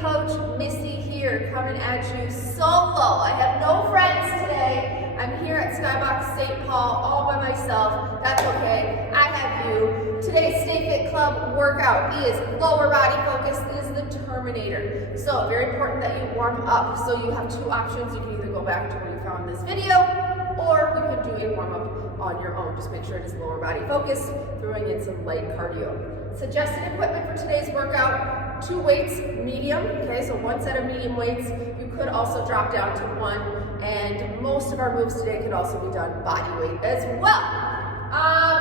Coach Missy here, coming at you solo. I have no friends today. I'm here at Skybox St. Paul all by myself. That's okay. I have you. Today's Stay Fit Club workout is lower body focused. It is the Terminator. So very important that you warm up. So you have two options. You can either go back to where you found this video, or you could do a warm up on your own. Just make sure it is lower body focused, throwing in some light cardio. Suggested equipment for today's workout: 2 weights, medium. Okay, so 1 set of medium weights. You could also drop down to 1, and most of our moves today could also be done body weight as well.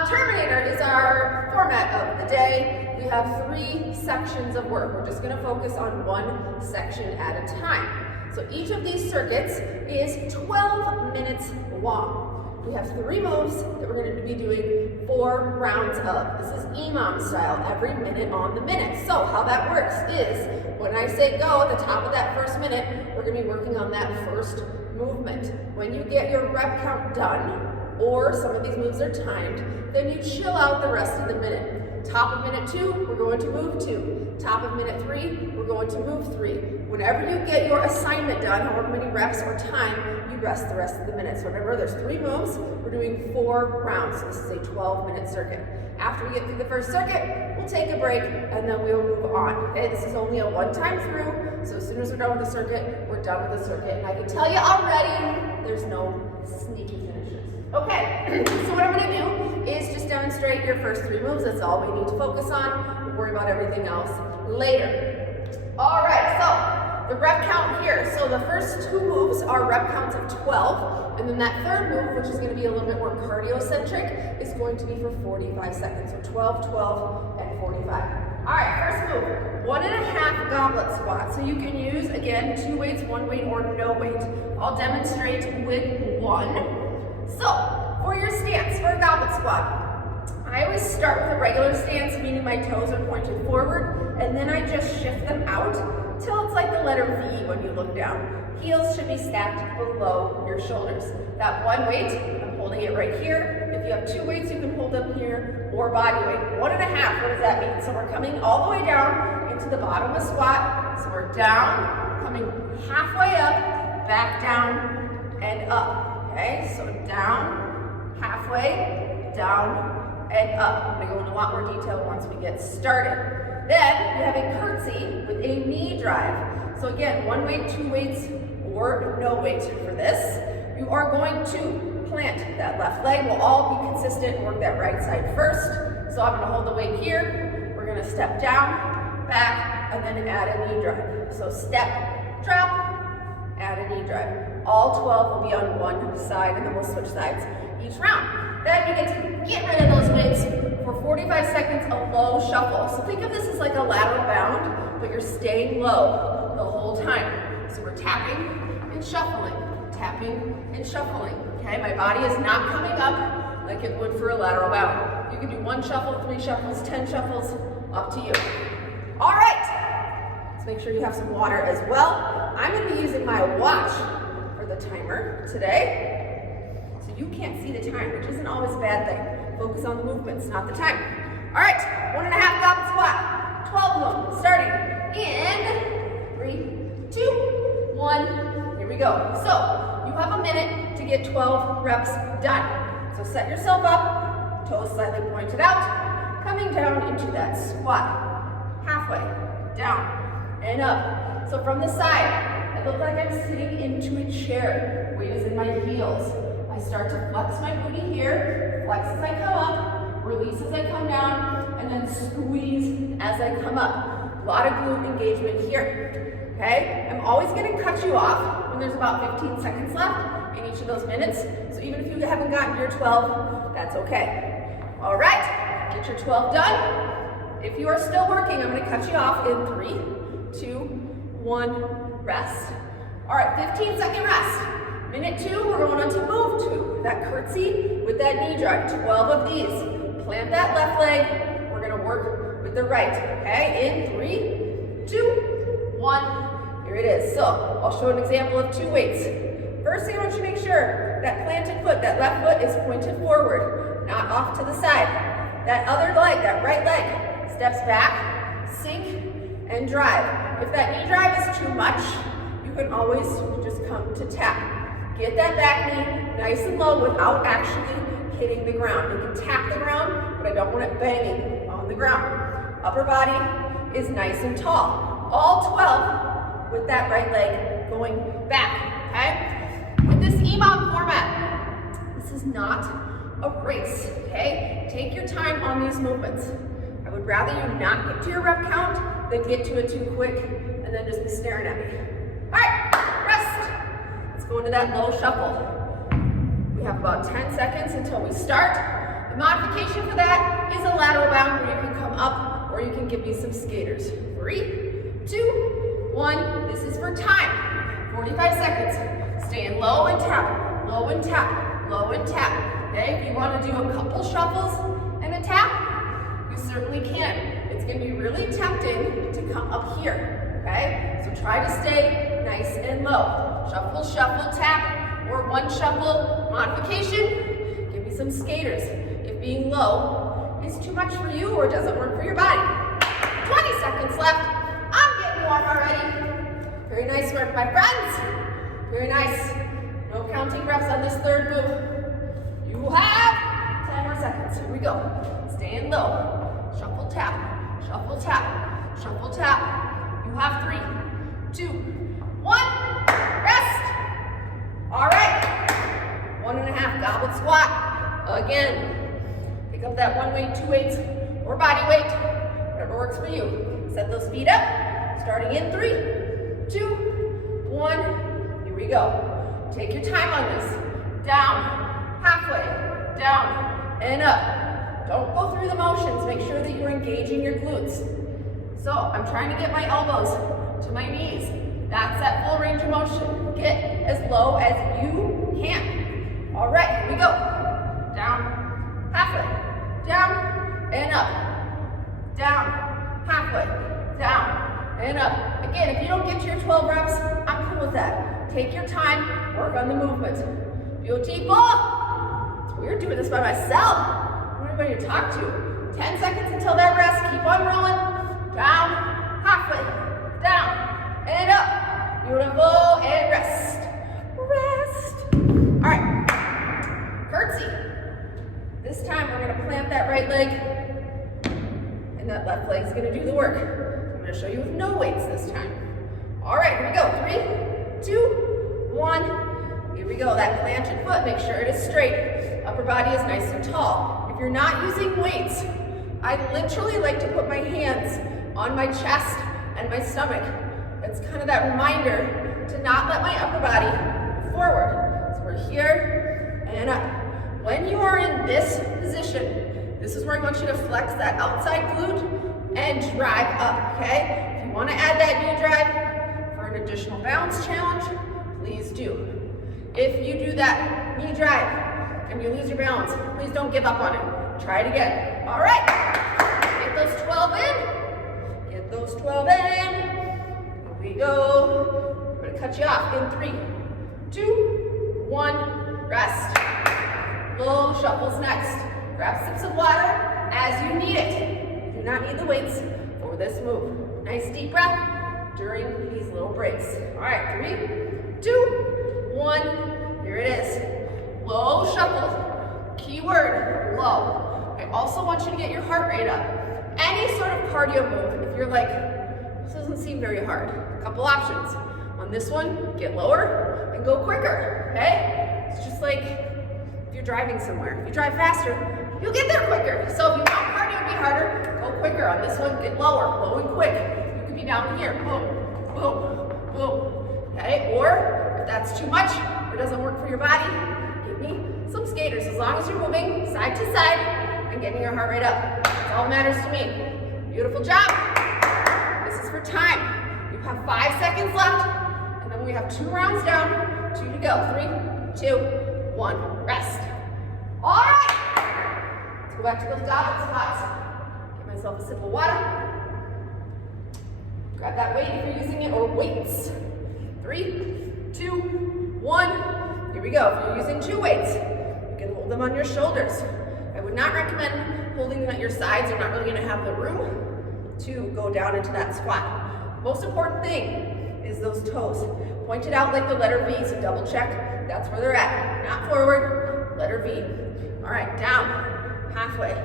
Terminator is our format of the day. We have 3 sections of work. We're just going to focus on 1 section at a time. So each of these circuits is 12 minutes long. We have 3 moves that we're going to be doing 4 rounds of. This is EMOM style, every minute on the minute. So how that works is, when I say go at the top of that first minute, we're going to be working on that first movement. When you get your rep count done, or some of these moves are timed, then you chill out the rest of the minute. Top of minute 2, we're going to move 2. Top of minute 3, we're going to move 3. Whenever you get your assignment done, however many reps or time, you rest the rest of the minute. So remember, there's 3 moves. We're doing 4 rounds. So this is a 12-minute circuit. After we get through the first circuit, we'll take a break, and then we'll move on. Okay, this is only a one-time through, so as soon as we're done with the circuit, we're done with the circuit. And I can tell you already, there's no sneaky finishes. Okay, so what I'm going to do is just demonstrate your first 3 moves. That's all we need to focus on. We'll worry about everything else later. All right, so the rep count here. So the first 2 moves are rep counts of 12, and then that third move, which is going to be a little bit more cardio-centric, is going to be for 45 seconds. So 12, 12, and 45. All right, first move, 1.5 goblet squat. So you can use, again, 2 weights, 1 weight, or no weight. I'll demonstrate with 1. So, for your stance, for a goblet squat, I always start with a regular stance, meaning my toes are pointed forward, and then I just shift them out till it's like the letter V when you look down. Heels should be stacked below your shoulders. That 1 weight, I'm holding it right here. If you have 2 weights, you can hold them here, or body weight. 1.5, what does that mean? So we're coming all the way down into the bottom of squat. So we're down, coming halfway up, back down, and up. Okay, so down, halfway, down, and up. I'm going to go into a lot more detail once we get started. Then we have a curtsy with a knee drive. So again, 1 weight, 2 weights, or no weight for this. You are going to plant that left leg. We'll all be consistent and work that right side first. So I'm going to hold the weight here. We're going to step down, back, and then add a knee drive. So step, drop, add a knee drive. All 12 will be on one side, and then we'll switch sides each round. Then you get to get rid of those weights for 45 seconds, a low shuffle. So think of this as like a lateral bound, but you're staying low the whole time. So we're tapping and shuffling, tapping and shuffling. Okay, my body is not coming up like it would for a lateral bound. You can do 1 shuffle, 3 shuffles, 10 shuffles, up to you. All right, let's make sure you have some water as well. I'm going to be using my watch for the timer today, so you can't see the time, which isn't always a bad thing. Focus on the movements, not the time. All right, 1.5 goblet squat, 12 of them, starting in 3, 2, 1. Here we go. So you have a minute to get 12 reps done. So set yourself up, toes slightly pointed out, coming down into that squat, halfway, down, and up. So from the side, I look like I'm sitting into a chair. Weight is in my heels. I start to flex my booty here, flex as I come up, release as I come down, and then squeeze as I come up. A lot of glute engagement here. Okay? I'm always going to cut you off when there's about 15 seconds left in each of those minutes. So even if you haven't gotten your 12, that's okay. All right, get your 12 done. If you are still working, I'm going to cut you off in 3, 2, 1, rest. All right, 15-second rest. Minute 2, we're going on to move 2. That curtsy with that knee drive, 12 of these. Plant that left leg. We're going to work with the right, okay? In 3, 2, 1. Here it is. So I'll show an example of 2 weights. First thing I want you to make sure that planted foot, that left foot is pointed forward, not off to the side. That other leg, that right leg, steps back, sink, and drive. If that knee drive is too much, you can always just come to tap. Get that back knee nice and low without actually hitting the ground. You can tap the ground, but I don't want it banging on the ground. Upper body is nice and tall. All 12 with that right leg going back, okay? With this EMOM format, this is not a race, okay? Take your time on these movements. I would rather you not get to your rep count than get to it too quick and then just be staring at me. All right, rest. Let's go into that low shuffle. We have about 10 seconds until we start. The modification for that is a lateral bound where you can come up or you can give me some skaters. 3, 2, 1. This is for time. 45 seconds. Staying low and tap, low and tap, low and tap. Okay, if you want to do a couple shuffles and a tap, you certainly can. It's going to be really tempting to come up here, okay? So try to stay nice and low. Shuffle, shuffle, tap, or one shuffle modification. Give me some skaters. If being low is too much for you or doesn't work for your body. 20 seconds left. I'm getting warm already. Very nice work, my friends. Very nice. No counting reps on this third move. You have 10 more seconds. Here we go. Staying low. Shuffle, tap, shuffle, tap, shuffle, tap. You have 3, 2, 1. Rest. All right. 1.5 goblet squat. Again. Pick up that one weight, 2 weights, or body weight. Whatever works for you. Set those feet up. Starting in 3, 2, 1. Here we go. Take your time on this. Down, halfway, down, and up. Don't go through the motions. Make sure that you're engaging your glutes. So I'm trying to get my elbows to my knees. That's that full range of motion. Get as low as you can. All right, here we go. Down, halfway, down, and up. Down, halfway, down, and up. Again, if you don't get to your 12 reps, I'm cool with that. Take your time, work on the movement. Beautiful. It's weird doing this by myself. I don't have anybody to talk to. 10 seconds until that rest. Keep on rolling. Down, halfway, down, and up. Beautiful, and rest. Rest. All right, curtsy. This time we're gonna plant that right leg, and that left leg's gonna do the work. I'm gonna show you with no weights this time. All right, here we go. 3, 2, 1. Here we go, that planted foot, make sure it is straight. Upper body is nice and tall. If you're not using weights, I literally like to put my hands on my chest and my stomach. It's kind of that reminder to not let my upper body move forward. So we're here and up. When you are in this position, this is where I want you to flex that outside glute and drive up, okay? If you want to add that knee drive for an additional balance challenge, please do. If you do that knee drive and you lose your balance, please don't give up on it. Try it again. All right. Get those 12 in. Get those 12 in. Here we go. I'm going to cut you off in 3, 2, 1. Rest. Low shuffles next. Grab sips of water as you need it. You do not need the weights for this move. Nice deep breath during these little breaks. All right, 3, 2, 1. Here it is. Low shuffle. Keyword, low. I also want you to get your heart rate up. Any sort of cardio move, if you're like, this doesn't seem very hard. A couple options. On this one, get lower and go quicker, okay? It's just like if you're driving somewhere. If you drive faster, you'll get there quicker. So if you want cardio to be harder, go quicker. On this one, get lower, low and quick. You could be down here, boom, boom, boom, okay? Or if that's too much or doesn't work for your body, give me some skaters. As long as you're moving side to side and getting your heart rate up. That's all that matters to me. Beautiful job. This is for time. You have 5 seconds left, and then we have 2 rounds down, 2 to go. 3, 2, 1, rest. All right. Let's go back to those goblet squats. Get myself a sip of water. Grab that weight if you're using it, or weights. 3, 2, 1. Here we go. If you're using 2 weights, you can hold them on your shoulders. I would not recommend holding them at your sides. You're not really going to have the room. to go down into that squat. Most important thing is those toes. Pointed out like the letter V, so double check. That's where they're at. Not forward, letter V. All right, down, halfway,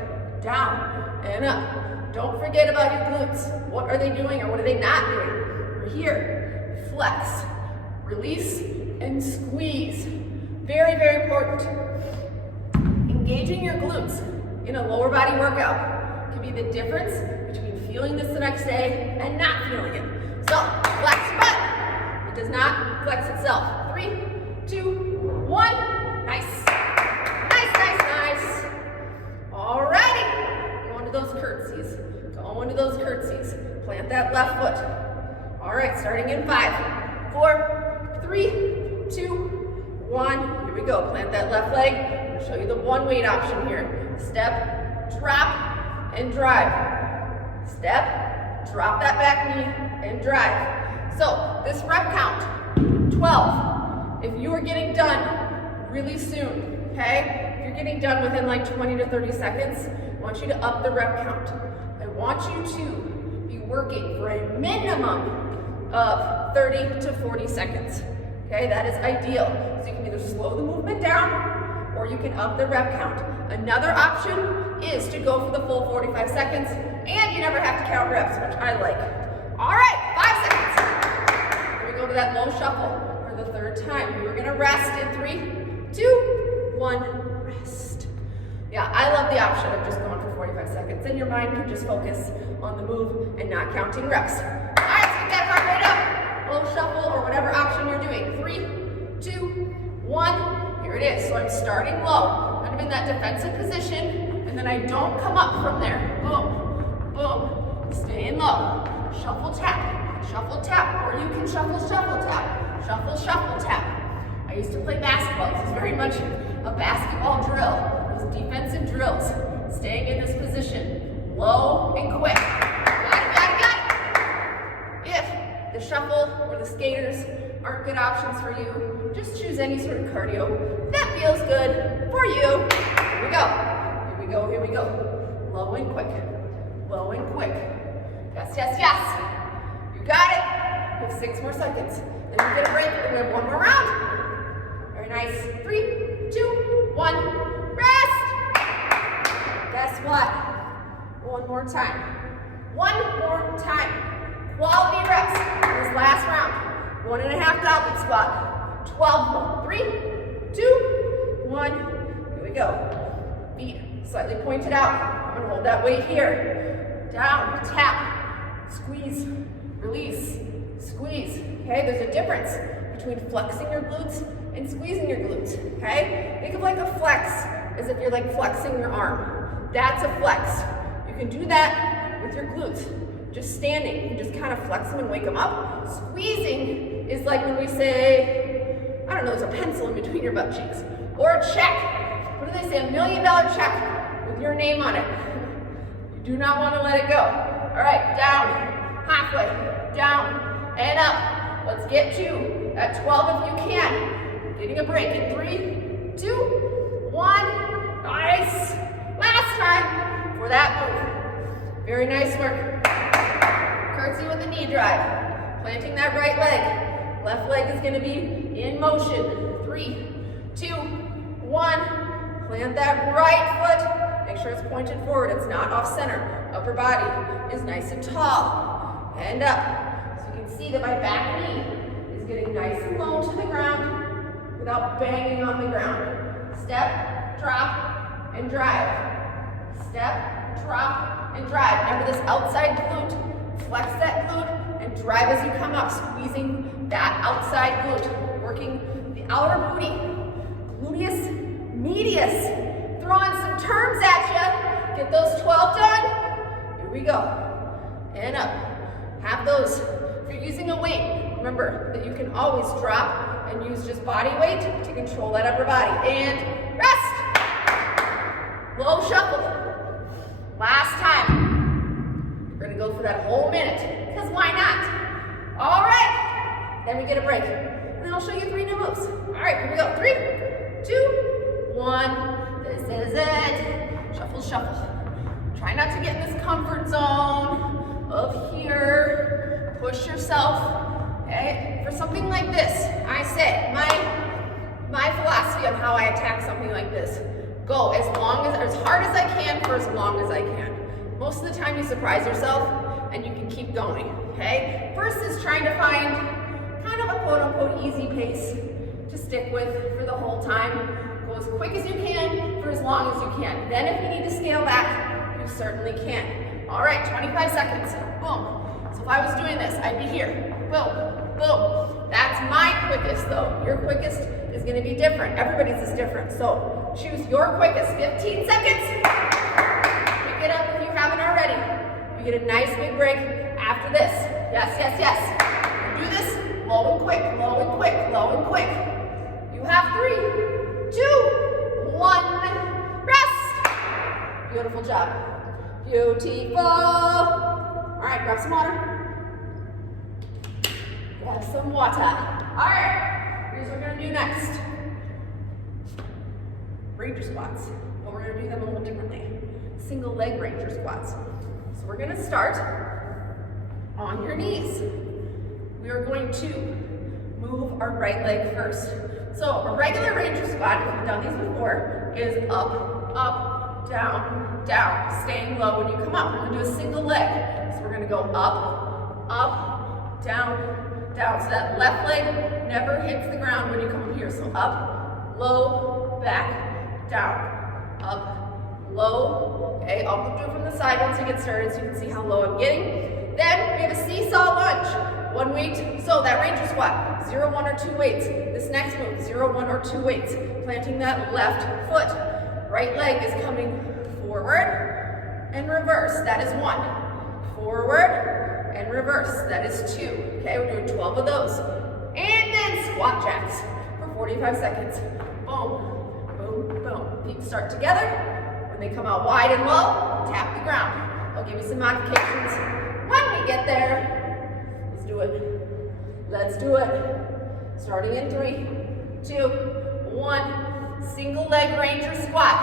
down, and up. Don't forget about your glutes. What are they doing or what are they not doing? We're here. Flex, release, and squeeze. Very, very important. Engaging your glutes in a lower body workout can be the difference between feeling this the next day and not feeling it. So, flex your butt. It does not flex itself. 3, 2, 1. Nice. Nice, nice, nice. Alrighty. Go into those curtsies. Go into those curtsies. Plant that left foot. All right, starting in 5, 4, 3, 2, 1. Here we go. Plant that left leg. I'll show you the one weight option here. Step, drop, and drive. Step, drop that back knee, and drive. So this rep count, 12. If you are getting done really soon, okay? If you're getting done within like 20 to 30 seconds, I want you to up the rep count. I want you to be working for a minimum of 30 to 40 seconds. Okay, that is ideal. So you can either slow the movement down or you can up the rep count. Another option is to go for the full 45 seconds and you never have to count reps, which I like. All right, 5 seconds. Here we go to that low shuffle for the third time. We're gonna rest in 3, 2, 1, rest. Yeah, I love the option of just going for 45 seconds. Then your mind can just focus on the move and not counting reps. All right, so get that heart rate up. Low shuffle or whatever option you're doing. 3, 2, 1. Here it is. So I'm starting low, kind of in that defensive position, and then I don't come up from there. Boom, boom. Staying low. Shuffle tap, or you can shuffle tap. Shuffle tap. I used to play basketball. This is very much a basketball drill. Those defensive drills. Staying in this position. Low and quick. Got it. If the shuffle or the skaters aren't good options for you, just choose any sort of cardio that feels good for you. Here we go. Low and quick. Yes. You got it. You have 6 more seconds. Then you get a break, and we have 1 more round. Very nice. 3, 2, 1, rest. Guess what? One more time. Quality reps in this last round. 1.5 goblet squat. 12 more. 3, 2, 1. Here we go. Feet slightly pointed out. I'm gonna hold that weight here. Down, tap, squeeze, release, squeeze. Okay, there's a difference between flexing your glutes and squeezing your glutes. Okay, think of like a flex as if you're like flexing your arm. That's a flex. You can do that with your glutes. Just standing, you can just kind of flex them and wake them up. Squeezing is like when we say, I don't know, there's a pencil in between your butt cheeks. Or a check. What do they say? $1 million check with your name on it. You do not want to let it go. All right, down, halfway, down, and up. Let's get to that 12 if you can. Getting a break in 3, 2, 1. Nice. Last time for that move. Very nice work. Curtsy with the knee drive. Planting that right leg. Left leg is going to be in motion. 3, 2, 1. Plant that right foot. Make sure it's pointed forward. It's not off center. Upper body is nice and tall. And up. So you can see that my back knee is getting nice and low to the ground without banging on the ground. Step, drop, and drive. Step, drop, and drive. Remember this outside glute. Flex that glute and drive as you come up, squeezing that outside glute. Working the outer booty. Gluteus medius. Throwing some terms at you. Get those 12 done. Here we go. And up. Have those. If you're using a weight, remember that you can always drop and use just body weight to control that upper body. And rest. Low shuffle. Last time. We're gonna go for that whole minute, because why not? All right. Then we get a break. And then I'll show you 3 new moves. All right, here we go. 3, 2, 1. This is it. Shuffle. Try not to get in this comfort zone of here. Push yourself, okay? For something like this, I say, my philosophy on how I attack something like this, go as hard as I can for as long as I can. Most of the time you surprise yourself and you can keep going, okay? First is trying to find kind of a quote-unquote easy pace to stick with for the whole time. Go as quick as you can for as long as you can. Then if you need to scale back, you certainly can. All right, 25 seconds, boom. So if I was doing this, I'd be here, boom, boom. That's my quickest though. Your quickest is gonna be different. Everybody's is different. So choose your quickest, 15 seconds. Pick it up if you haven't already. You get a nice big break after this. Yes, yes, yes. Do this low and quick, low and quick, low and quick. You have 3, 2, 1, rest. Beautiful job. Beautiful. All right, grab some water. Grab some water. All right, here's what we're gonna do next. Ranger squats, but we're gonna do them a little differently. Single leg ranger squats. So we're gonna start on your knees. We are going to move our right leg first. So a regular ranger squat, if you've done these before, is up, up, down, down, staying low when you come up. We're gonna do a single leg. So we're gonna go up, up, down, down. So that left leg never hits the ground when you come up here. So up, low, back, down, up, low. Okay, I'll do it from the side once we get started so you can see how low I'm getting. Then we have a seesaw lunge. One weight, so that ranger squat, 0, 1, or 2 weights. This next move, 0, 1, or 2 weights. Planting that left foot. Right leg is coming forward and reverse. That is 1. Forward and reverse. That is 2. Okay, we're doing 12 of those. And then squat jacks for 45 seconds. Boom, boom, boom. Feet start together. When they come out wide and low, tap the ground. I'll give you some modifications when we get there. Let's do it. Let's do it. Starting in 3, 2, 1. Single leg ranger squat.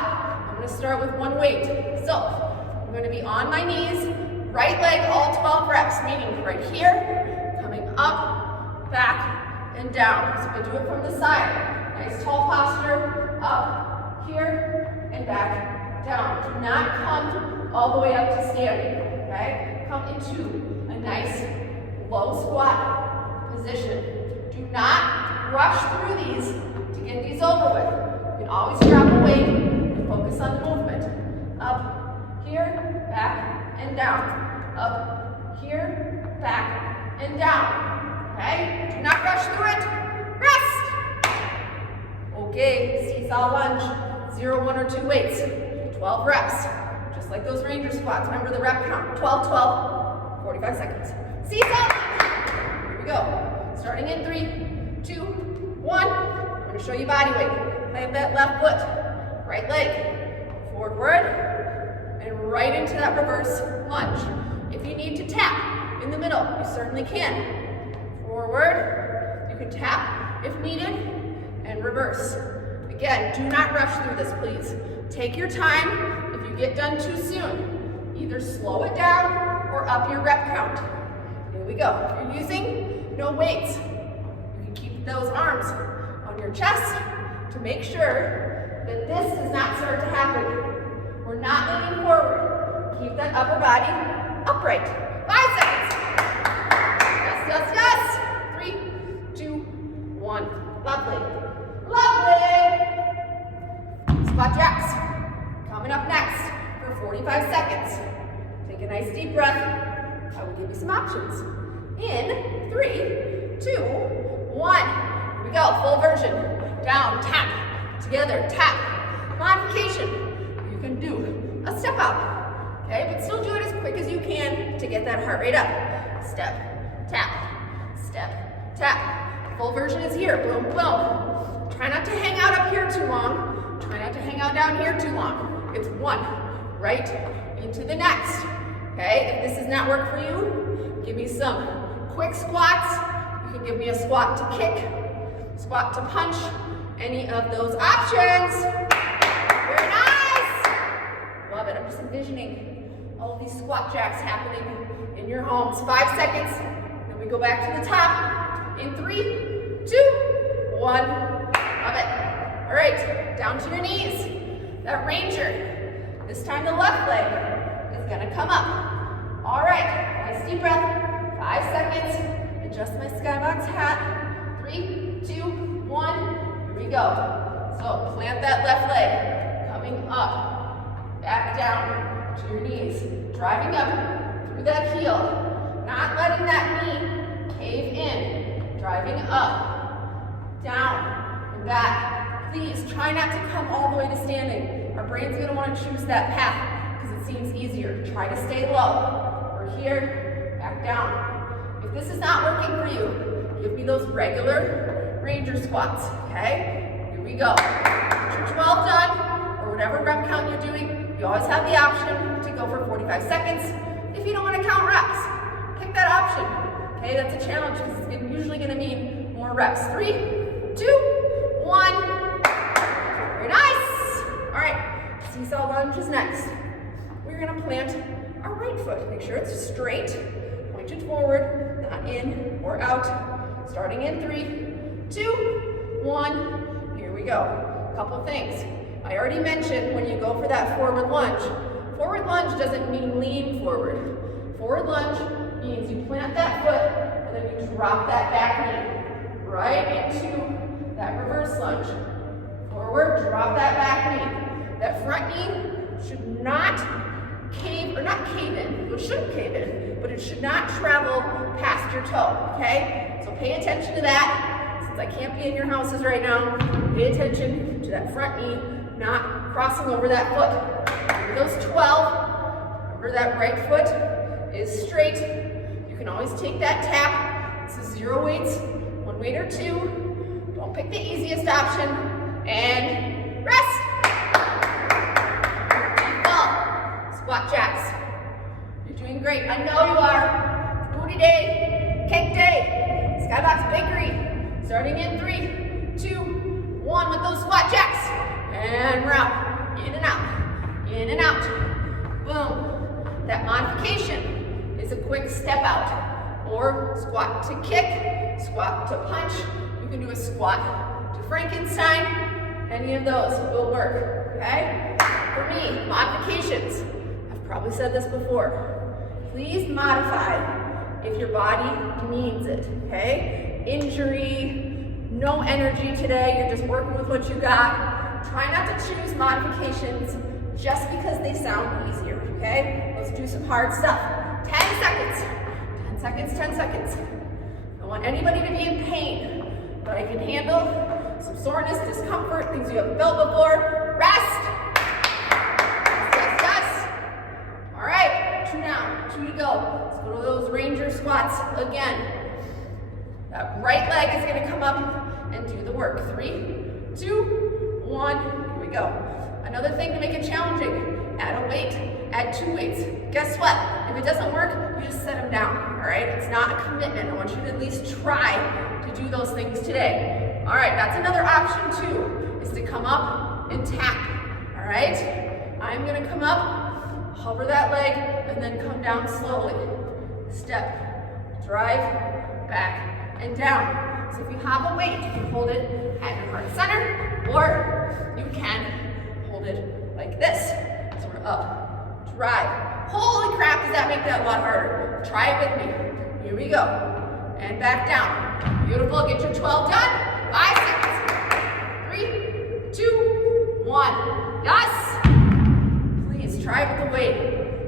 I'm going to start with 1 weight. So I'm going to be on my knees, right leg all 12 reps, meaning right here, coming up, back, and down. So I do it from the side. Nice tall posture, up, here, and back, down. Do not come all the way up to standing, okay? Come into a nice low squat position. Do not rush through these to get these over with. You can always drop a weight and focus on the movement. Up, here, back, and down. Up, here, back, and down. Okay? Do not rush through it. Rest! Okay, seesaw lunge. 0, 1, or 2 weights. 12 reps. Just like those ranger squats. Remember the rep count. 12, 12, 45 seconds. Seesaw lunge. Here we go. Starting in 3, 2, 1. I'm going to show you body weight. Plant that left foot. Right leg. Forward. And right into that reverse lunge. If you need to tap in the middle, you certainly can. Forward. You can tap if needed. And reverse. Again, do not rush through this, please. Take your time. If you get done too soon, either slow it down or up your rep count. Here we go. If you're using no weights, you can keep those arms on your chest to make sure that this does not start to happen. We're not leaning forward. Keep that upper body upright. 5 seconds. Yes, yes, yes. 3, 2, 1. Lovely. Lovely. Squat jacks. Coming up next for 45 seconds. Take a nice deep breath. I will give you some options. In 3, 2, 1. Here we go. Full version. Down, tap. Together, tap. Modification. You can do a step up. Okay, but still do it as quick as you can to get that heart rate up. Step, tap, step, tap. Full version is here. Boom, boom. Try not to hang out up here too long. Try not to hang out down here too long. It's 1, right into the next. Okay, if this does not work for you, give me some quick squats. You can give me a squat to kick, squat to punch, any of those options. Very nice. Love it. I'm just envisioning all of these squat jacks happening in your homes. 5 seconds, then we go back to the top in 3, 2, 1. Love it. All right, down to your knees. That ranger. This time the left leg is gonna come up. All right, nice deep breath. 5 seconds. Adjust my skybox hat. 3, 2, 1. Here we go. So plant that left leg, coming up, back down to your knees, driving up through that heel, not letting that knee cave in, driving up, down, and back. Please try not to come all the way to standing. Our brain's gonna wanna choose that path because it seems easier. Try to stay low. We're here, back down. If this is not working for you, give me those regular ranger squats, okay? Here we go. Get your 12 done, or whatever rep count you're doing. You always have the option to go for 45 seconds. If you don't want to count reps, pick that option. Okay, that's a challenge because it's usually going to mean more reps. 3, 2, 1. Very nice. All right, seesaw lunge is next. We're going to plant our right foot. Make sure it's straight, pointed forward, not in or out. Starting in 3, 2, 1. Here we go. A couple things. I already mentioned when you go for that forward lunge doesn't mean lean forward. Forward lunge means you plant that foot and then you drop that back knee right into that reverse lunge. Forward, drop that back knee. That front knee should not cave, or not cave in, it shouldn't cave in, but it should not travel past your toe, okay? So pay attention to that. Since I can't be in your houses right now, pay attention to that front knee not crossing over that foot. For those 12, remember that right foot is straight. You can always take that tap. This is 0 weights, 1 weight or 2. Don't pick the easiest option. And rest. Deep ball. Squat jacks. You're doing great. I know you are. Booty day, cake day, Skybox Bakery. Starting in 3, 2, 1 with those squat jacks. And we're out. In and out. In and out. Boom. That modification is a quick step out. Or squat to kick, squat to punch. You can do a squat to Frankenstein. Any of those will work, okay? For me, modifications. I've probably said this before. Please modify if your body needs it, okay? Injury, no energy today, you're just working with what you got. Try not to choose modifications just because they sound easier, okay? Let's do some hard stuff. 10 seconds. 10 seconds, 10 seconds. I don't want anybody to be in pain, but I can handle some soreness, discomfort, things you haven't felt before. Rest. Yes, yes. All right, 2 down, 2 to go. Let's go to those ranger squats again. That right leg is gonna come up and do the work. 3, 2, 1, here we go. Another thing to make it challenging, add a weight, add 2 weights. Guess what? If it doesn't work, you just set them down, all right? It's not a commitment. I want you to at least try to do those things today. All right, that's another option too, is to come up and tap, all right? I'm gonna come up, hover that leg, and then come down slowly. Step, drive, back, and down. So if you have a weight, you can hold it at your heart center, or you can hold it like this. Sort of up, drive. Holy crap, does that make that a lot harder? Try it with me. Here we go. And back down. Beautiful, get your 12 done. 5 seconds. 3, 2, 1. Yes! Please try it with the weight.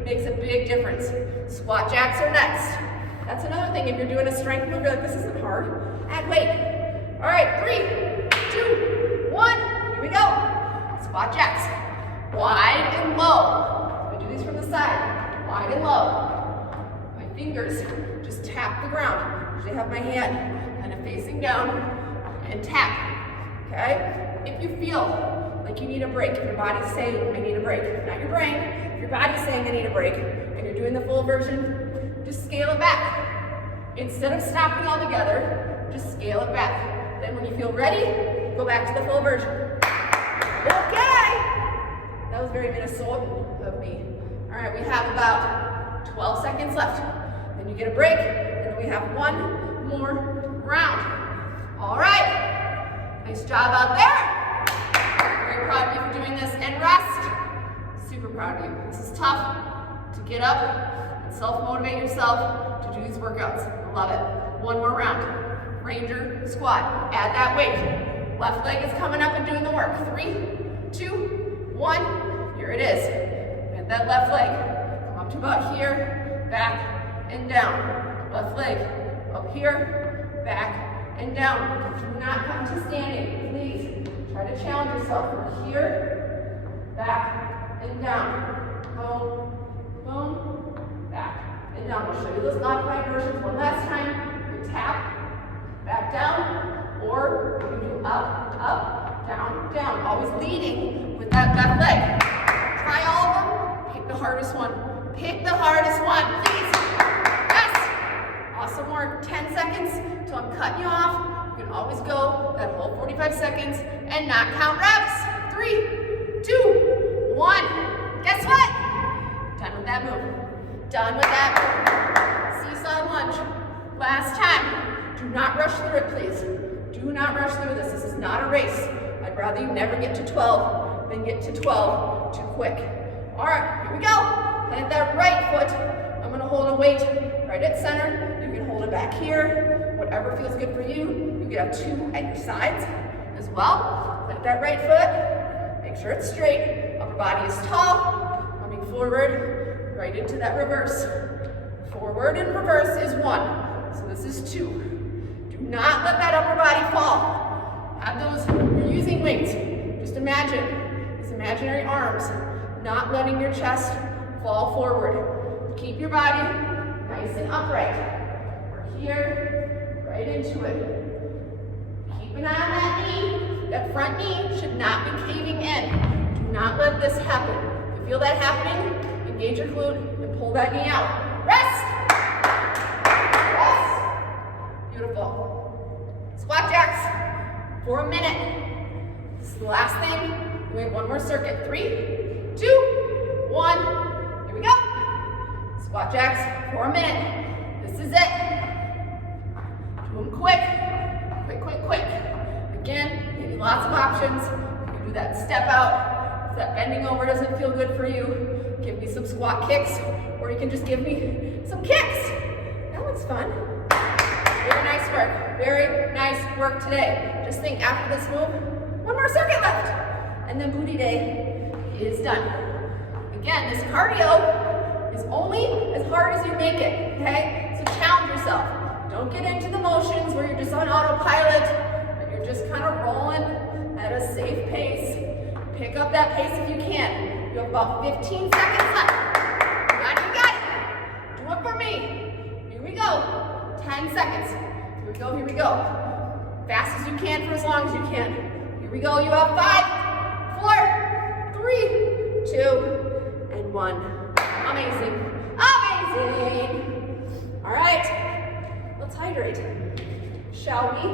Makes a big difference. Squat jacks are next. That's another thing. If you're doing a strength move, you're like, this isn't hard. Add weight. All right, 3, 2, 1. Here we go. Squat jacks. Wide and low. I do these from the side. Wide and low. My fingers just tap the ground. Usually have my hand kind of facing down and tap. Okay? If you feel like you need a break, if your body's saying, I need a break, not your brain, if your body's saying, I need a break, and you're doing the full version, just scale it back. Instead of stopping altogether, just scale it back. Then when you feel ready, go back to the full version. Okay! That was very Minnesotan of me. All right, we have about 12 seconds left. Then you get a break, and then we have one more round. All right, nice job out there. Very proud of you for doing this, and rest. Super proud of you. This is tough to get up and self-motivate yourself to do these workouts. Love it. One more round. Ranger squat. Add that weight. Left leg is coming up and doing the work. 3, 2, 1. Here it is. Bend that left leg. Come up to about here, back and down. Left leg up here, back and down. Do not come to standing. Please try to challenge yourself from here, back and down. Boom, boom, back and down. I'll show you those modified versions one last time. You tap, back down, or you do up, up, down, down. Always leading with that left leg. Try all of them. Pick the hardest one. Pick the hardest one, please. Yes. Awesome work. 10 seconds till I'm cutting you off. You can always go that whole 45 seconds and not count reps. 3, 2, 1. Guess what? Done with that move. Done with that move. Seesaw lunge. Last time. Do not rush through it, please. Do not rush through this. This is not a race. I'd rather you never get to 12 than get to 12 too quick. All right, here we go. Plant that right foot. I'm gonna hold a weight right at center. You can hold it back here. Whatever feels good for you. You can have 2 at your sides as well. Plant that right foot. Make sure it's straight. Upper body is tall. Coming forward, right into that reverse. Forward and reverse is 1. So this is 2. Do not let that upper body fall. Have those, you're using weights. Just imagine these imaginary arms, not letting your chest fall forward. Keep your body nice and upright. We're here, right into it. Keep an eye on that knee. That front knee should not be caving in. Do not let this happen. If you feel that happening, engage your glute and pull that knee out. Rest. Rest. Beautiful. Squat jacks for a minute. This is the last thing. We have one more circuit. 3, 2, 1. Here we go. Squat jacks for a minute. This is it. Do them quick. Quick, quick, quick. Again, give you lots of options. You can do that step out. If that bending over doesn't feel good for you, give me some squat kicks, or you can just give me some kicks. That one's fun. Very nice work. Very nice work today. Just think, after this move, one more circuit left. And then booty day is done. Again, this cardio is only as hard as you make it, okay? So challenge yourself. Don't get into the motions where you're just on autopilot and you're just kind of rolling at a safe pace. Pick up that pace if you can. You have about 15 seconds left. You got it. Do it for me. Here we go. 10 seconds. Here we go, here we go. Fast as you can for as long as you can. Here we go. You have 5, 4, 3, 2, and 1. Amazing. Amazing. All right. Let's hydrate. Shall we?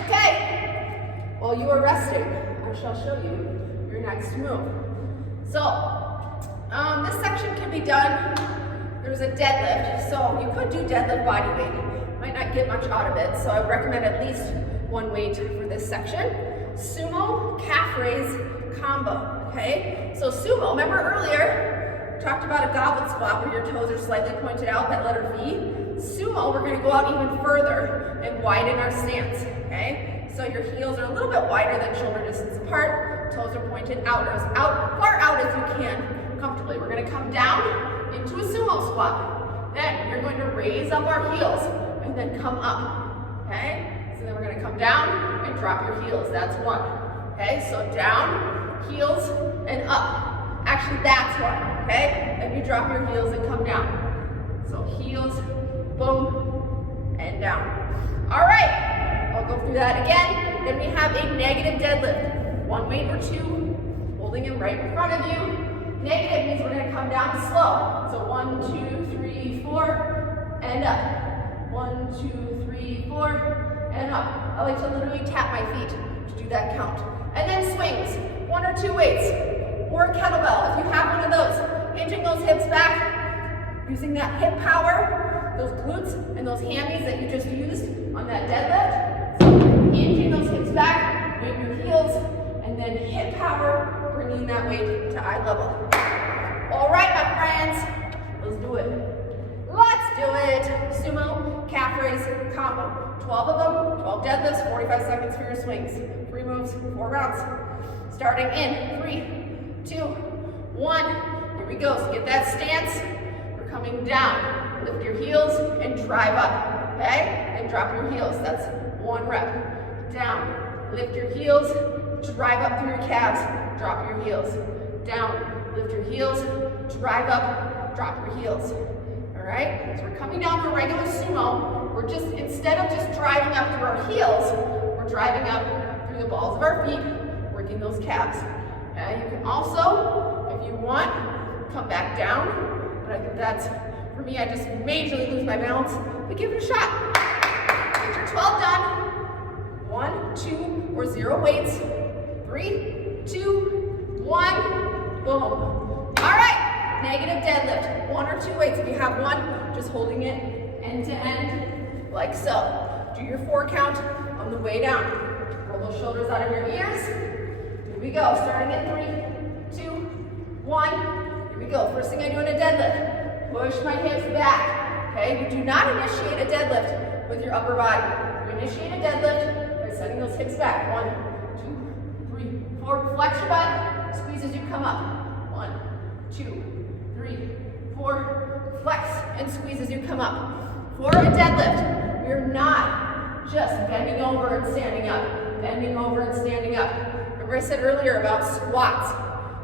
Okay. While you are resting, I shall show you your next move. So, this section can be done. There's a deadlift. So you could do deadlift body weight. Might not get much out of it. So I would recommend at least one weight for this section. Sumo calf raise combo, okay? So sumo, remember earlier, we talked about a goblet squat where your toes are slightly pointed out, that letter V. Sumo, we're gonna go out even further and widen our stance, okay? So your heels are a little bit wider than shoulder distance apart, toes are pointed out, or as far out as you can comfortably. We're gonna come down into a sumo squat. Then you're going to raise up our heels and then come up, okay? So then we're gonna come down and drop your heels, that's 1. Okay, so down, heels, and up. Actually, that's 1, okay? Then you drop your heels and come down. So heels, boom, and down. All right, I'll go through that again. Then we have a negative deadlift. 1 weight or 2, holding him right in front of you. Negative means we're gonna come down slow. So 1, 2, 3, 4, and up. 1, 2, 3, 4, and up. I like to literally tap my feet to do that count. And then swings, 1 or 2 weights. or a kettlebell. If you have one of those, hinging those hips back, using that hip power, those glutes and those hammies that you just used on that deadlift. So hinging those hips back, weight your heels, and then hip power, bringing that weight to eye level. All right, my friends, let's do it. Let's do it. Sumo, calf raise, combo. 12 of them, 12 deadlifts, 45 seconds for your swings. 3 moves, 4 rounds. Starting in 3, 2, 1. Here we go. So get that stance. We're coming down. Lift your heels and drive up. Okay? And drop your heels. That's 1 rep. Down. Lift your heels. Drive up through your calves. Drop your heels. Down. Lift your heels. Drive up. Drop your heels. All right? So we're coming down to a regular sumo. We're just, instead of just driving up through our heels, we're driving up through the balls of our feet, working those calves. Okay? You can also, if you want, come back down. But I think that's, for me, I just majorly lose my balance. But give it a shot. Get your 12 done. 1, 2, or 0 weights. 3, 2, 1. Boom. All right. Negative deadlift. 1 or 2 weights. If you have one, just holding it end to end. Like so. Do your 4 count on the way down. Roll those shoulders out of your ears. Here we go. Starting in 3, 2, 1. Here we go. First thing I do in a deadlift. Push my hips back. Okay? You do not initiate a deadlift with your upper body. You initiate a deadlift by setting those hips back. 1, 2, 3, 4. Flex your butt. Squeeze as you come up. 1, 2, 3, 4. Flex and squeeze as you come up. For a deadlift, we're not just bending over and standing up, bending over and standing up. Remember I said earlier about squats.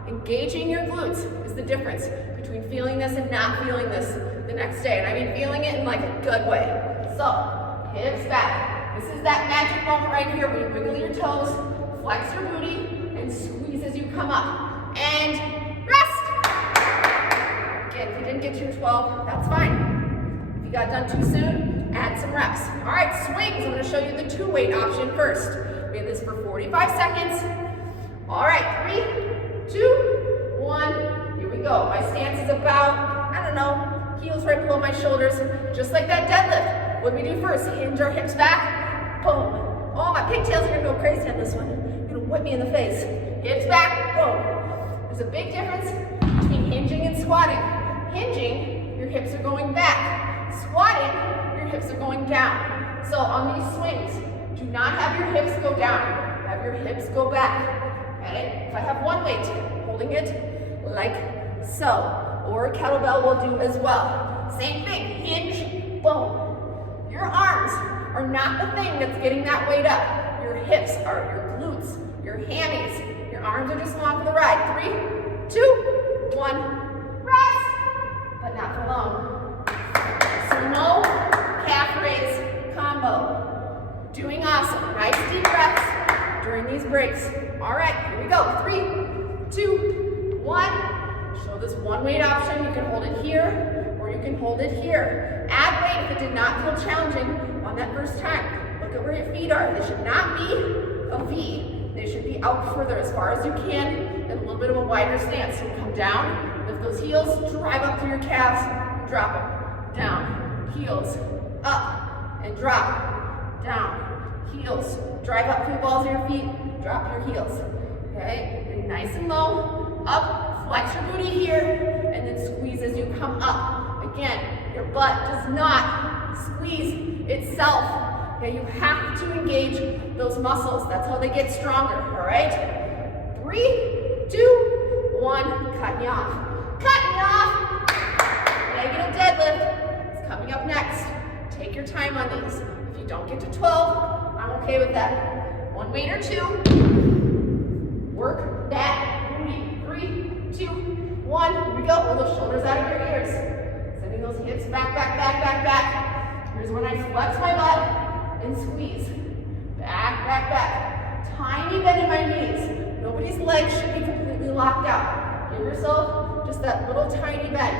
Engaging your glutes is the difference between feeling this and not feeling this the next day. And I mean feeling it in like a good way. So, hips back. This is that magic moment right here where you wiggle your toes, flex your booty, and squeeze as you come up. And rest! Again, if you didn't get to your 12, that's fine. You got done too soon, add some reps. All right, swings. I'm going to show you the 2-weight option first. We have this for 45 seconds. All right, 3, 2, 1. Here we go. My stance is about, I don't know, heels right below my shoulders, just like that deadlift. What do we do first? Hinge our hips back. Boom. Oh, my pigtails are going to go crazy on this one. You're going to whip me in the face. Hips back. Boom. There's a big difference between hinging and squatting. Hinging, your hips are going back. Squatting, your hips are going down. So on these swings, do not have your hips go down. Have your hips go back. Okay? If I have 1 weight, holding it like so. Or a kettlebell will do as well. Same thing, hinge, boom. Your arms are not the thing that's getting that weight up. Your hips are your glutes, your hammies. Your arms are just along for the ride. 3, 2, 1, rest. But not for long. Sumo, calf raise, combo. Doing awesome. Nice deep breaths during these breaks. All right, here we go. 3, 2, 1. Show this 1 weight option. You can hold it here or you can hold it here. Add weight if it did not feel challenging on that first time. Look at where your feet are. They should not be a V. They should be out further as far as you can and a little bit of a wider stance. So come down, lift those heels, drive up through your calves, drop them. Down, heels, up, and drop. Down, heels, drive up through the balls of your feet, drop your heels. Okay, and nice and low, up, flex your booty here, and then squeeze as you come up. Again, your butt does not squeeze itself. Okay, you have to engage those muscles. That's how they get stronger, all right? 3, 2, 1, cut me off. Cut me off! Negative deadlift is coming up next. Take your time on these. If you don't get to 12, I'm okay with that. 1 weight or 2. Work that booty. 3, 2, 1. Here we go. Roll those shoulders out of your ears. Sending those hips back, back, back, back, back. Here's when I flex my butt and squeeze. Back, back, back. Tiny bend in my knees. Nobody's legs should be completely locked out. Give yourself just that little tiny bend.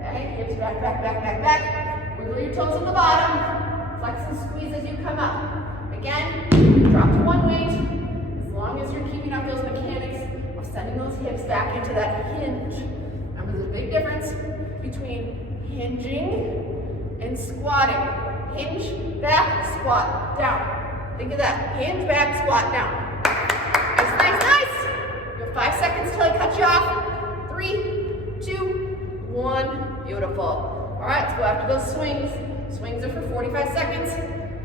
Okay, hips back, back, back, back, back. Wiggle your toes on the bottom. Flex and squeeze as you come up. Again, drop to 1 weight. As long as you're keeping up those mechanics of sending those hips back into that hinge. Remember, there's a big difference between hinging and squatting. Hinge, back, squat, down. Think of that. Hinge, back, squat, down. Nice, nice, nice. You have 5 seconds till I cut you off. 3, 2, 1. Beautiful. All right, let's go after those swings. Swings are for 45 seconds.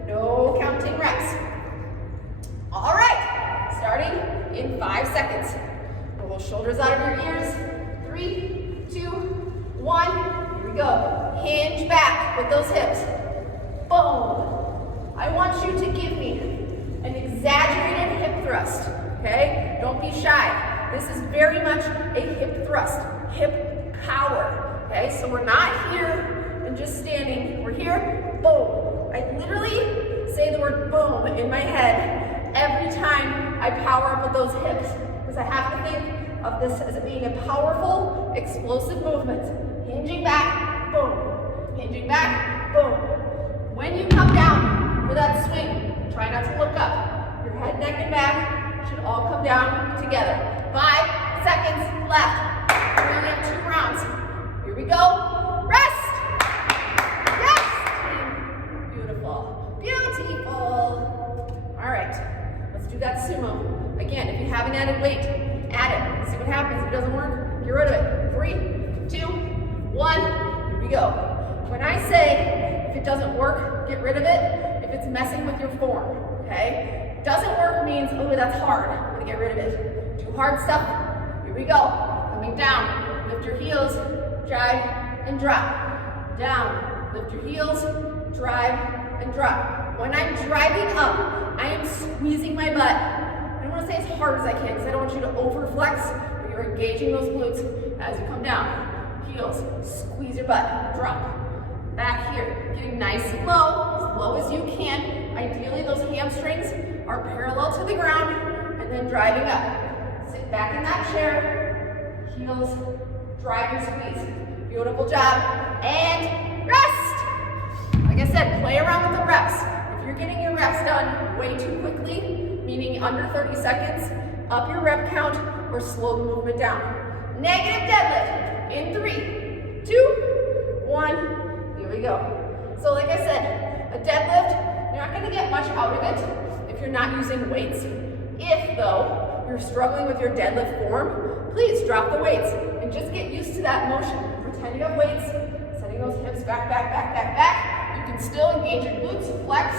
No counting reps. All right, starting in 5 seconds. Roll those shoulders out of your ears. 3, 2, 1. Here we go. Hinge back with those hips. Boom. I want you to give me an exaggerated hip thrust, okay? Don't be shy. This is very much a hip thrust, hip power, okay? So we're not here and just standing. We're here, boom. I literally say the word boom in my head every time I power up with those hips, because I have to think of this as being a powerful, explosive movement. Hinging back, boom. Hinging back, boom. When you come down for that swing, try not to look up. Your head, neck, and back should all come down together. 5 seconds left. We only have 2 rounds. Here we go. Rest. Yes. Beautiful. Beautiful. All right. Let's do that sumo. Again, if you haven't added weight, add it. Let's see what happens. If it doesn't work, get rid of it. 3, 2, 1. Here we go. When I say if it doesn't work, get rid of it, if it's messing with your form, okay? Doesn't work means, oh, that's hard. I'm gonna get rid of it. Do hard stuff. Here we go. Coming down. Lift your heels, drive, and drop. Down. Lift your heels, drive, and drop. When I'm driving up, I am squeezing my butt. I don't want to say as hard as I can because I don't want you to overflex, but you're engaging those glutes as you come down. Heels, squeeze your butt, drop. Back here, getting nice and low as you can. Ideally, those hamstrings are parallel to the ground, and then driving up. Sit back in that chair, heels, drive and squeeze. Beautiful job, and rest. Like I said, play around with the reps. If you're getting your reps done way too quickly, meaning under 30 seconds, up your rep count or slow the movement down. Negative deadlift in 3, 2, 1. Here we go. So like I said, a deadlift, you're not going to get much out of it if you're not using weights. If, though, you're struggling with your deadlift form, please drop the weights and just get used to that motion. Pretend you have weights, sending those hips back, back, back, back, back. You can still engage your glutes, flex,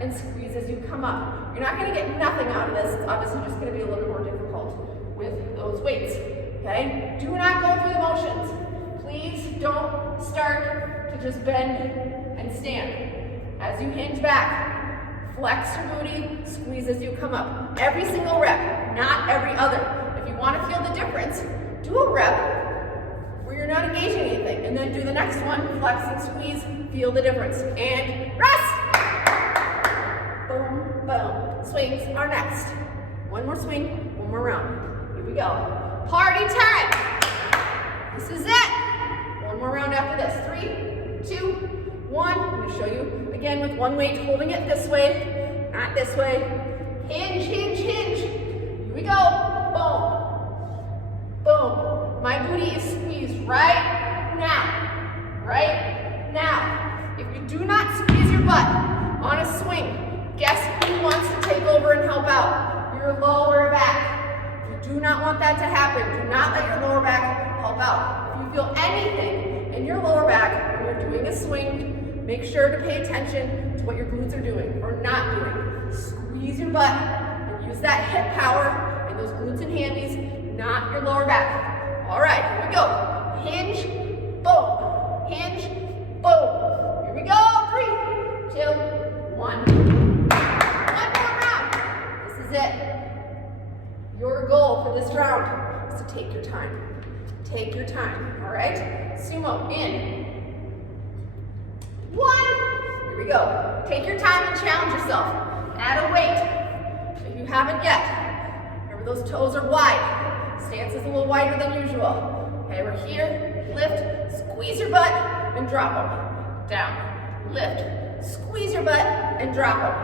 and squeeze as you come up. You're not going to get nothing out of this. It's obviously just going to be a little bit more difficult with those weights, okay? Do not go through the motions. Please don't start to just bend and stand. As you hinge back, flex your booty, squeeze as you come up. Every single rep, not every other. If you want to feel the difference, do a rep where you're not engaging anything, and then do the next one, flex and squeeze, feel the difference. And rest! Boom, boom. Swings are next. One more swing, one more round. Here we go. Party time! This is it. One more round after this. 3, 2, 1. I'm going to show you again with one weight, holding it this way, not this way. Hinge, hinge, hinge. Here we go. Boom. Boom. My booty is squeezed right now. Right now. If you do not squeeze your butt on a swing, guess who wants to take over and help out? Your lower back. You do not want that to happen. Do not let your lower back help out. If you feel anything in your lower back when you're doing a swing, make sure to pay attention to what your glutes are doing or not doing. Squeeze your butt and use that hip power in those glutes and hammies, not your lower back. All right, here we go. Hinge, boom. Hinge, boom. Here we go. 3, 2, 1. One more round. This is it. Your goal for this round is to take your time. Take your time, all right? Sumo in. 1. Here we go. Take your time and challenge yourself. Add a weight. If you haven't yet, remember those toes are wide. Stance is a little wider than usual. Okay, we're here. Lift, squeeze your butt, and drop them. Down. Lift, squeeze your butt, and drop them.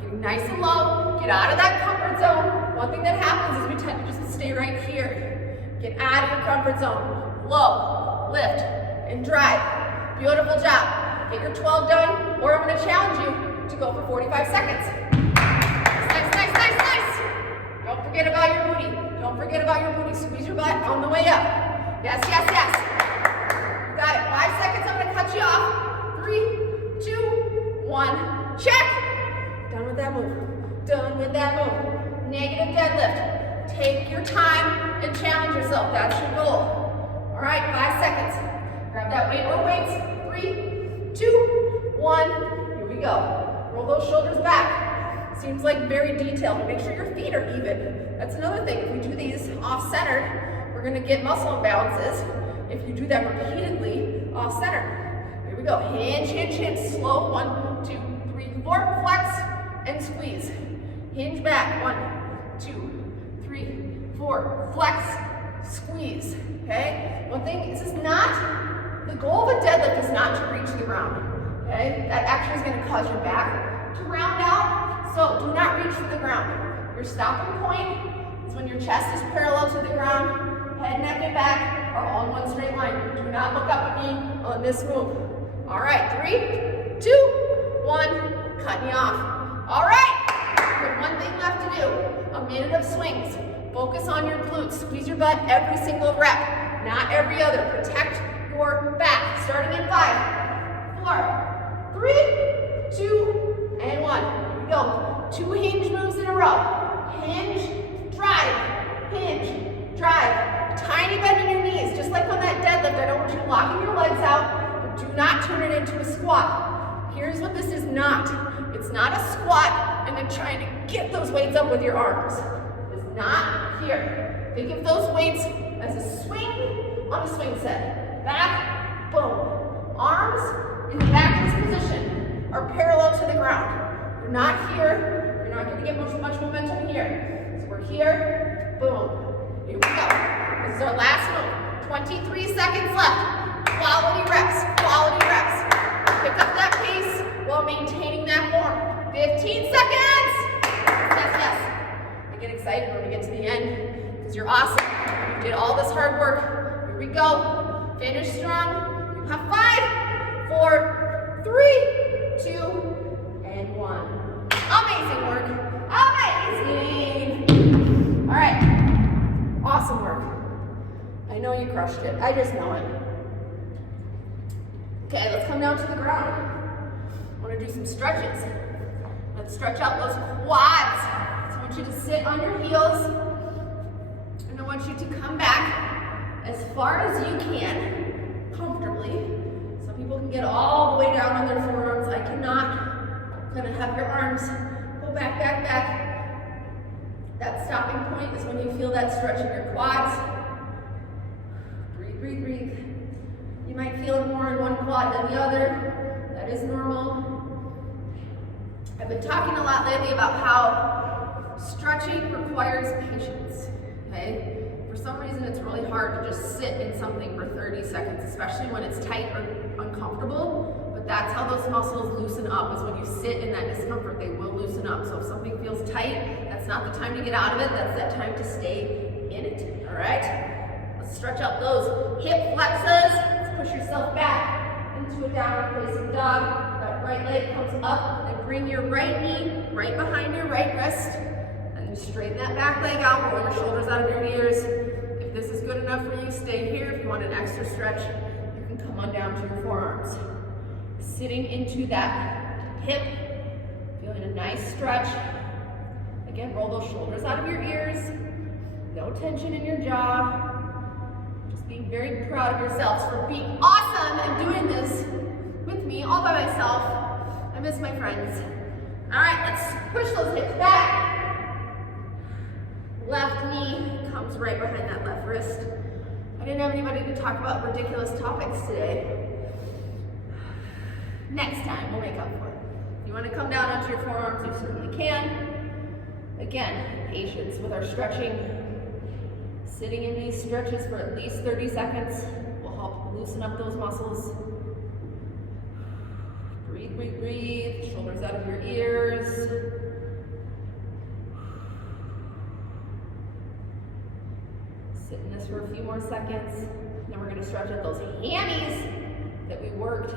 Getting nice and low. Get out of that comfort zone. One thing that happens is we tend to just stay right here. Get out of your comfort zone. Low, lift, and drive. Beautiful job. Get your 12 done, or I'm going to challenge you to go for 45 seconds. Nice, nice, nice, nice. Don't forget about your booty. Don't forget about your booty. Squeeze your butt on the way up. Yes, yes, yes. Got it. 5 seconds. I'm going to cut you off. 3, 2, 1. Check. Done with that move. Done with that move. Negative deadlift. Take your time and challenge yourself. That's your goal. All right, 5 seconds. Grab that weight or weights. 3, 2, 1. Here we go. Roll those shoulders back. Seems like very detailed, but make sure your feet are even. That's another thing. If we do these off-centered, we're going to get muscle imbalances. If you do that repeatedly off-centered. Here we go. Hinge, hinge, hinge. Slow. 1, 2, 3, 4. Flex and squeeze. Hinge back. 1, 2, 3, 4. Flex, squeeze. Okay? One thing, this is not, the goal of a deadlift is not to reach the ground. Okay? That actually is going to cause your back to round out. So do not reach for the ground. Your stopping point is when your chest is parallel to the ground, head, neck, and back are all in one straight line. Do not look up at me on this move. All right, 3, 2, 1, cutting you off. All right, we have one thing left to do. A minute of swings. Focus on your glutes. Squeeze your butt every single rep, not every other. Protect your back. Starting in 5, 4, 3, 2, and 1. Here we go. 2 hinge moves in a row. Hinge, drive, hinge, drive. Tiny bend in your knees, just like on that deadlift. I don't want you locking your legs out, but do not turn it into a squat. Here's what this is not. It's not a squat and then trying to get those weights up with your arms. It's not here. Think of those weights as a swing on a swing set. Back, boom. Arms in the back of this position are parallel to the ground. You're not here. You're not going to get much momentum here. So we're here, boom. Here we go. This is our last move. 23 seconds left. Quality reps, quality reps. Pick up that pace while maintaining that form. 15 seconds. Yes, yes. I get excited when we get to the end because you're awesome. You did all this hard work. Here we go. Finish strong. You have 5, 4, 3, 2, and 1. Amazing work. Amazing. All right. Awesome work. I know you crushed it. I just know it. Okay, let's come down to the ground. I want to do some stretches. Let's stretch out those quads. So I want you to sit on your heels. And I want you to come back as far as you can, comfortably. Some people can get all the way down on their forearms. I cannot. Kind of have your arms go back, back, back. That stopping point is when you feel that stretch in your quads. Breathe, breathe, breathe. You might feel it more in one quad than the other. That is normal. I've been talking a lot lately about how stretching requires patience, okay? For some reason, it's really hard to just sit in something for 30 seconds, especially when it's tight or uncomfortable. But that's how those muscles loosen up, is when you sit in that discomfort, they will loosen up. So if something feels tight, that's not the time to get out of it, that's that time to stay in it, all right? Let's stretch out those hip flexors. Let's push yourself back into a downward facing dog. That right leg comes up and bring your right knee right behind your right wrist. And then straighten that back leg out, roll your shoulders out of your ears. If this is good enough for you, stay here. If you want an extra stretch, you can come on down to your forearms. Sitting into that hip, feeling a nice stretch. Again, roll those shoulders out of your ears. No tension in your jaw. Just being very proud of yourselves for being awesome and doing this with me all by myself. I miss my friends. All right, let's push those hips back. Left knee comes right behind that left wrist. I didn't have anybody to talk about ridiculous topics today. Next time, we'll make up for it. If you want to come down onto your forearms, you certainly can. Again, patience with our stretching. Sitting in these stretches for at least 30 seconds will help loosen up those muscles. Breathe, breathe, breathe. Shoulders out of your ears. Sit in this for a few more seconds. Then we're gonna stretch out those hammies that we worked.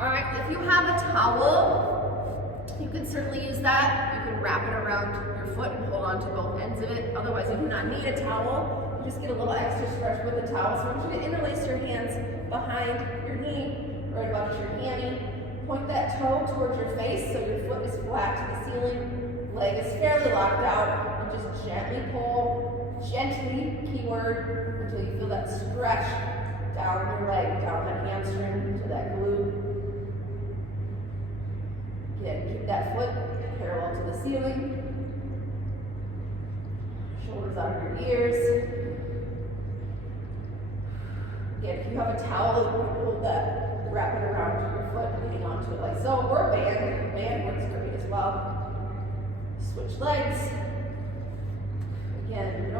All right, if you have a towel, you can certainly use that. You can wrap it around your foot and hold on to both ends of it. Otherwise, you do not need a towel. You just get a little extra stretch with the towel. So I want you to interlace your hands behind your knee, right above your hammy. Point that toe towards your face so your foot is flat to the ceiling. Leg is fairly locked out. And just gently pull, gently, keyword, until you feel that stretch down your leg, down that hamstring to that glute. Again, keep that foot parallel to the ceiling. Shoulders out of your ears. Again, if you have a towel, you can hold that, wrap it around your foot, hang onto it like so, or a band. A band works great as well. Switch legs. Again, you don't